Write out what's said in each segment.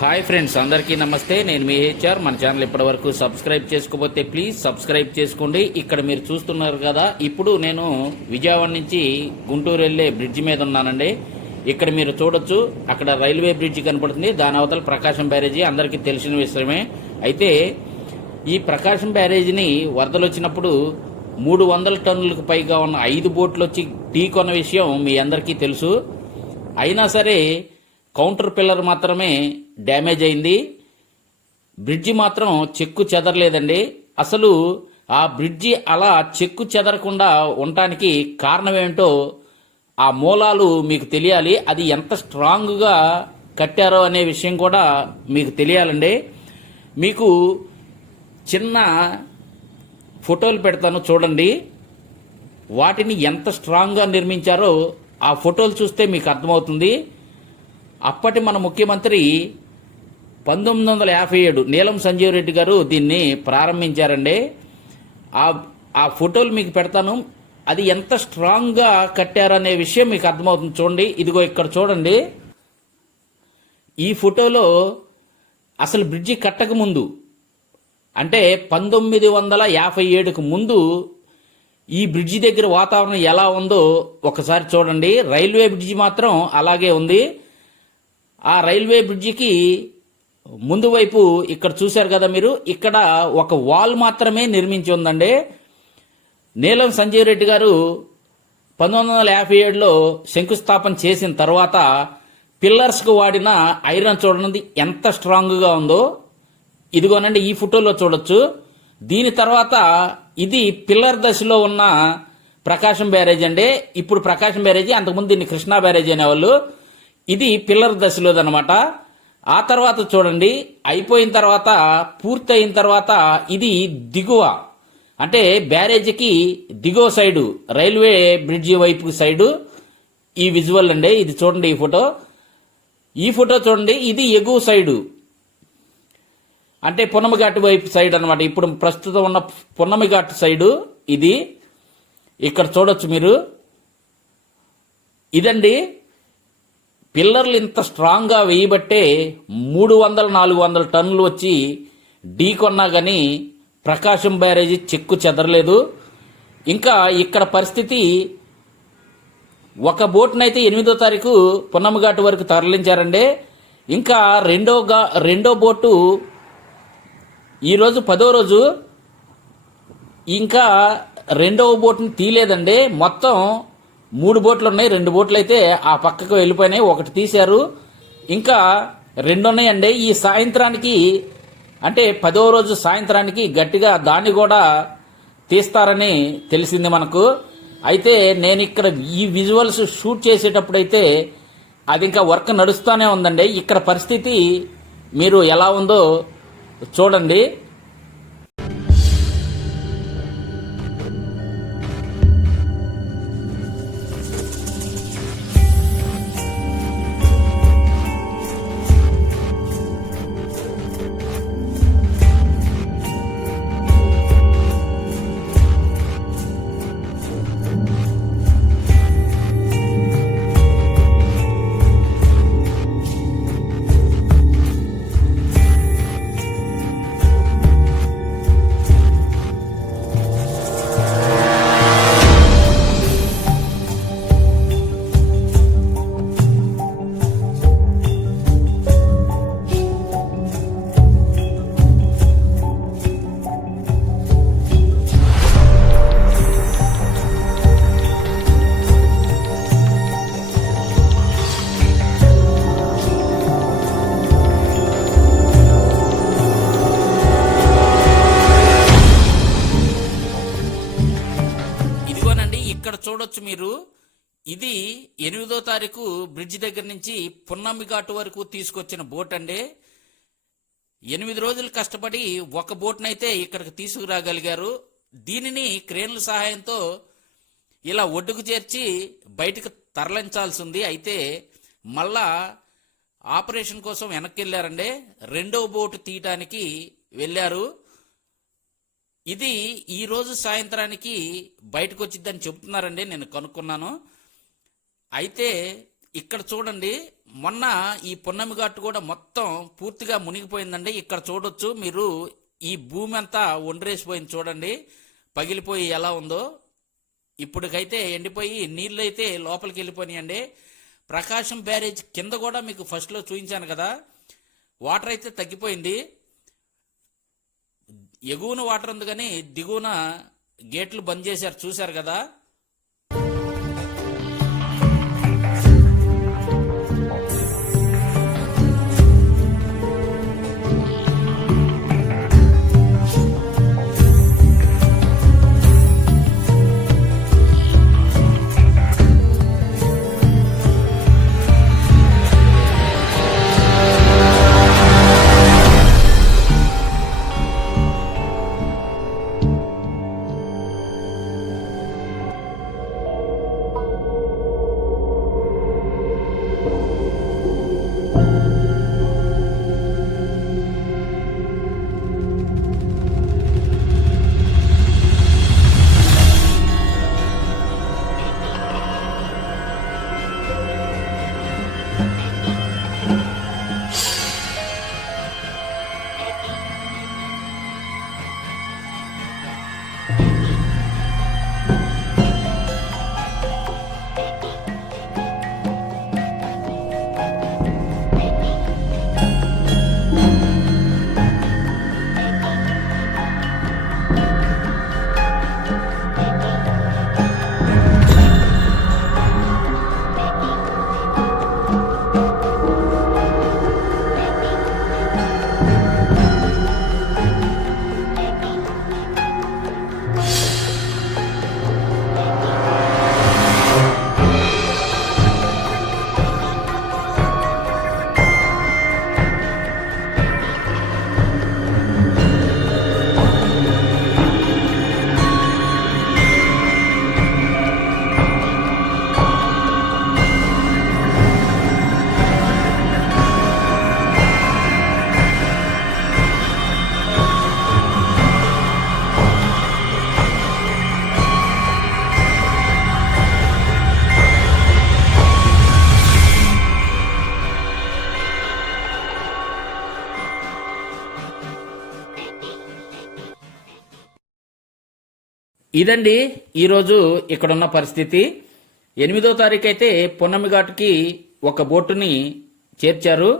Hi friends అందరికీ నమస్తే. నేను మీ హెచ్ఆర్ మన ఛానల్ ఇప్పటివరకు సబ్స్క్రైబ్ చేసుకోకపోతే ప్లీజ్ సబ్స్క్రైబ్ చేసుకోండి. ఇక్కడ మీరు చూస్తున్నారు కదా ఇప్పుడు నేను విజయవాడ నుంచి గుంటూరు వెళ్ళే బ్రిడ్జ్ మీద ఉన్నానండి. ఇక్కడ మీరు చూడొచ్చు అక్కడ రైల్వే బ్రిడ్జ్ కనపడుతుంది. దాని అవతల ప్రకాశం బ్యారేజీ అందరికీ తెలిసిన విషయమే. అయితే ఈ ప్రకాశం బ్యారేజీని వరదలు వచ్చినప్పుడు మూడు వందల టన్నులకు పైగా ఉన్న ఐదు బోట్లు వచ్చి ఢీకొన్న విషయం మీ అందరికీ తెలుసు. అయినా సరే కౌంటర్ పిల్లర్ మాత్రమే డ్యామేజ్ అయింది. బ్రిడ్జి మాత్రం చెక్కు చెదరలేదండి. అసలు ఆ బ్రిడ్జి అలా చెక్కు చెదరకుండా ఉండటానికి కారణం ఏమిటో ఆ మూలాలు మీకు తెలియాలి. అది ఎంత స్ట్రాంగ్గా కట్టారో అనే విషయం కూడా మీకు తెలియాలండి. మీకు చిన్న ఫోటోలు పెడతాను చూడండి. వాటిని ఎంత స్ట్రాంగ్గా నిర్మించారో ఆ ఫోటోలు చూస్తే మీకు అర్థమవుతుంది. అప్పటి మన ముఖ్యమంత్రి పంతొమ్మిది వందల యాభై ఏడు నీలం సంజీవ్ రెడ్డి గారు దీన్ని ప్రారంభించారండి. ఆ ఆ ఫోటోలు మీకు పెడతాను. అది ఎంత స్ట్రాంగ్గా కట్టారనే విషయం మీకు అర్థమవుతుంది చూడండి. ఇదిగో ఇక్కడ చూడండి. ఈ ఫోటోలో అసలు బ్రిడ్జి కట్టక ముందు అంటే పంతొమ్మిది వందల యాభై ఏడుకు ముందు ఈ బ్రిడ్జి దగ్గర వాతావరణం ఎలా ఉందో ఒకసారి చూడండి. రైల్వే బ్రిడ్జి మాత్రం అలాగే ఉంది. ఆ రైల్వే బ్రిడ్జికి ముందు వైపు ఇక్కడ చూశారు కదా మీరు ఇక్కడ ఒక వాల్ మాత్రమే నిర్మించి ఉందండి. నీలం సంజీవ్ రెడ్డి గారు పంతొమ్మిది వందల యాభై ఏడులో శంకుస్థాపన చేసిన తర్వాత పిల్లర్స్కు వాడిన ఐరన్ చూడండి ఎంత స్ట్రాంగ్గా ఉందో. ఇదిగోనండి ఈ ఫోటోలో చూడొచ్చు. దీని తర్వాత ఇది పిల్లర్ దశలో ఉన్న ప్రకాశం బ్యారేజ్ అండి. ఇప్పుడు ప్రకాశం బ్యారేజీ అంతకుముందు దీన్ని కృష్ణా బ్యారేజ్ అనేవాళ్ళు. ఇది పిల్లర్ దశలోదనమాట ఆ తర్వాత చూడండి అయిపోయిన తర్వాత పూర్తయిన తర్వాత ఇది దిగువ. అంటే బ్యారేజీకి దిగువ సైడు రైల్వే బ్రిడ్జి వైపు సైడు ఈ విజువల్ అండి ఇది చూడండి ఈ ఫోటో. ఈ ఫోటో చూడండి ఇది ఎగువ సైడు. అంటే పున్నమఘాట్ వైపు సైడ్ అన్నమాట. ఇప్పుడు ప్రస్తుతం ఉన్న పున్నమఘాట్ సైడు ఇది. ఇక్కడ చూడొచ్చు మీరు. ఇదండి పిల్లర్లు ఇంత స్ట్రాంగ్గా వేయబట్టే మూడు వందల నాలుగు వందల టన్నులు వచ్చి ఢీ కొన్నా కానీ ప్రకాశం బ్యారేజీ చెక్కు చెదరలేదు. ఇంకా ఇక్కడ పరిస్థితి ఒక బోట్నైతే ఎనిమిదో తారీఖు పున్నమఘాటు వరకు తరలించారండి. ఇంకా రెండో గా రెండో బోటు ఈరోజు పదో రోజు ఇంకా రెండవ బోట్ని తీయలేదండి. మొత్తం మూడు బోట్లు ఉన్నాయి రెండు బోట్లు అయితే ఆ పక్కకు వెళ్ళిపోయినాయి ఒకటి తీశారు. ఇంకా రెండు ఉన్నాయండి ఈ సాయంత్రానికి అంటే పదో రోజు సాయంత్రానికి గట్టిగా దాన్ని కూడా తీస్తారని తెలిసింది మనకు. అయితే నేను ఇక్కడ ఈ విజువల్స్ షూట్ చేసేటప్పుడైతే అది ఇంకా వర్క్ నడుస్తూనే ఉందండి. ఇక్కడ పరిస్థితి మీరు ఎలా ఉందో చూడండి. చూడొచ్చు మీరు ఇది ఎనిమిదో తారీఖు బ్రిడ్జ్ దగ్గర నుంచి పున్నమి ఘాటు వరకు తీసుకొచ్చిన బోట్ అండి. ఎనిమిది రోజులు కష్టపడి ఒక బోట్నైతే ఇక్కడికి తీసుకురాగలిగారు. దీనిని క్రేన్ల సహాయంతో ఇలా ఒడ్డుకు చేర్చి బయటకు తరలించాల్సి ఉంది అయితే మళ్ళా ఆపరేషన్ కోసం వెనక్కి వెళ్ళారండి. రెండో బోటు తీయటానికి వెళ్ళారు. ఇది ఈ రోజు సాయంత్రానికి బయటకు వచ్చిద్దని చెప్తున్నారండి నేను కనుక్కున్నాను. అయితే ఇక్కడ చూడండి మొన్న ఈ పున్నమి ఘాటు కూడా మొత్తం పూర్తిగా మునిగిపోయిందండి. ఇక్కడ చూడొచ్చు మీరు ఈ భూమి అంతా ఒండ్రేసిపోయింది చూడండి. పగిలిపోయి ఎలా ఉందో. ఇప్పటికైతే ఎండిపోయి నీళ్ళు అయితే లోపలికి వెళ్ళిపోయినాయండి. ప్రకాశం బ్యారేజ్ కింద కూడా మీకు ఫస్ట్లో చూపించాను కదా. వాటర్ అయితే తగ్గిపోయింది. ఎగువన వాటర్ ఉంది కానీ దిగువన గేట్లు బంద్ చేశారు. చూశారు కదా? ఇదండి ఈరోజు ఇక్కడున్న పరిస్థితి. ఎనిమిదో తారీఖు అయితే పున్నమి ఘాటుకి ఒక బోటుని చేర్చారు.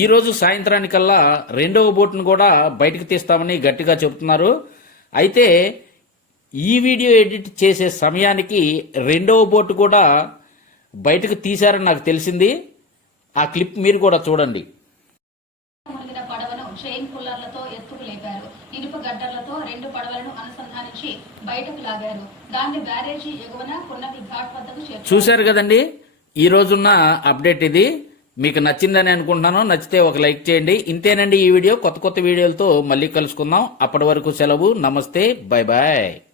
ఈ రోజు సాయంత్రానికల్లా రెండవ బోటును కూడా బయటకు తీస్తామని గట్టిగా చెబుతున్నారు. అయితే ఈ వీడియో ఎడిట్ చేసే సమయానికి రెండవ బోటు కూడా బయటకు తీశారని నాకు తెలిసింది. ఆ క్లిప్ మీరు కూడా చూడండి. బయటకు లాగారు. దాన్ని బ్యారేజీ ఎగువన పున్నమి ఘాట్ వద్దకు చూశారు కదండి? ఈ రోజున్న అప్డేట్ ఇది. మీకు నచ్చిందని అనుకుంటున్నాను. నచ్చితే ఒక లైక్ చేయండి. ఇంతేనండి ఈ వీడియో. కొత్త కొత్త వీడియోలతో మళ్ళీ కలుసుకుందాం. అప్పటి వరకు సెలవు. నమస్తే. Bye bye